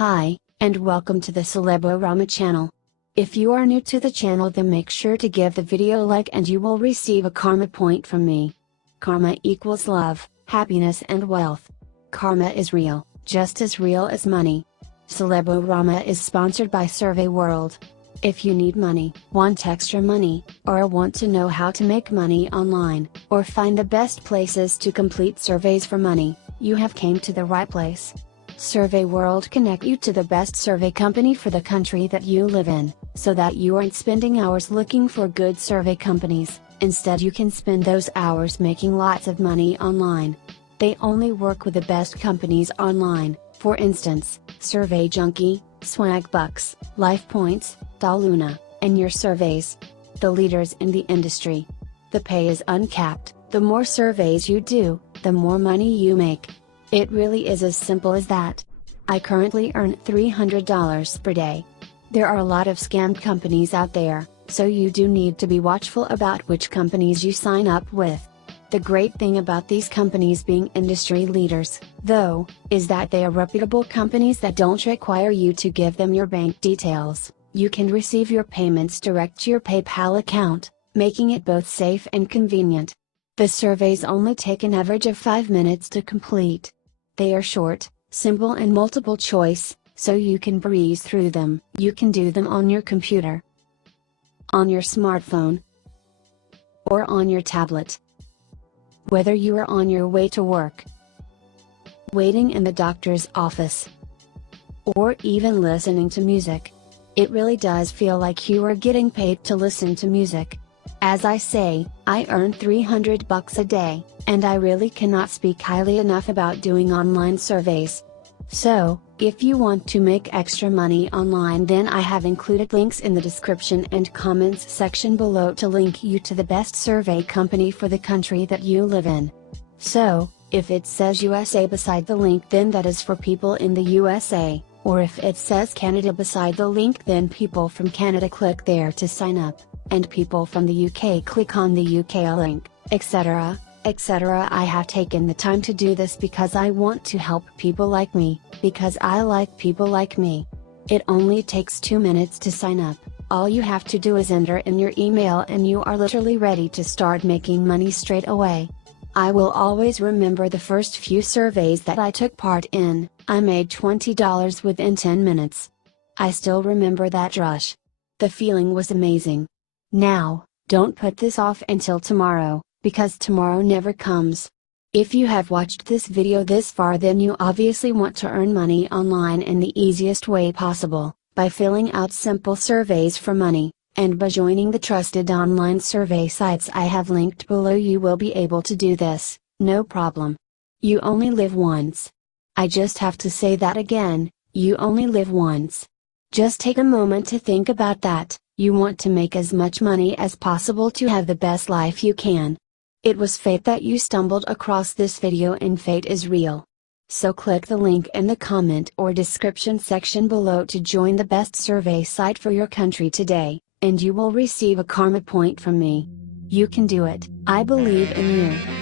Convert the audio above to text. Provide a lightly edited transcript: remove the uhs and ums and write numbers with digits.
Hi, and welcome to the Celeborama channel. If you are new to the channel, then make sure to give the video a like and you will receive a karma point from me. Karma equals love, happiness and wealth. Karma is real, just as real as money. Celeborama is sponsored by Survey World. If you need money, want extra money, or want to know how to make money online, or find the best places to complete surveys for money, you have came to the right place. Survey World connect you to the best survey company for the country that you live in, so that you aren't spending hours looking for good survey companies. Instead, you can spend those hours making lots of money online. They only work with the best companies online, for instance, Survey Junkie, Swagbucks, LifePoints, Daluna, and your surveys. The leaders in the industry. The pay is uncapped. The more surveys you do, the more money you make. It really is as simple as that. I currently earn $300 per day. There are a lot of scam companies out there, so you do need to be watchful about which companies you sign up with. The great thing about these companies being industry leaders, though, is that they are reputable companies that don't require you to give them your bank details. You can receive your payments direct to your PayPal account, making it both safe and convenient. The surveys only take an average of 5 minutes to complete. They are short, simple and multiple choice, so you can breeze through them. You can do them on your computer, on your smartphone, or on your tablet. Whether you are on your way to work, waiting in the doctor's office, or even listening to music, it really does feel like you are getting paid to listen to music. As I say, I earn $300 a day, and I really cannot speak highly enough about doing online surveys. So, if you want to make extra money online, then I have included links in the description and comments section below to link you to the best survey company for the country that you live in. So, if it says USA beside the link, then that is for people in the USA, or if it says Canada beside the link, then people from Canada click there to sign up, and people from the UK click on the UK link, etc., etc. I have taken the time to do this because I want to help people like me, because I like people like me. It only takes 2 minutes to sign up. All you have to do is enter in your email and you are literally ready to start making money straight away. I will always remember the first few surveys that I took part in. I made $20 within 10 minutes. I still remember that rush. The feeling was amazing. Now, don't put this off until tomorrow, because tomorrow never comes. If you have watched this video this far, then you obviously want to earn money online in the easiest way possible, by filling out simple surveys for money, and by joining the trusted online survey sites I have linked below. You will be able to do this, no problem. You only live once. I just have to say that again, you only live once. Just take a moment to think about that. You want to make as much money as possible to have the best life you can. It was fate that you stumbled across this video, and fate is real. So click the link in the comment or description section below to join the best survey site for your country today, and you will receive a karma point from me. You can do it. I believe in you.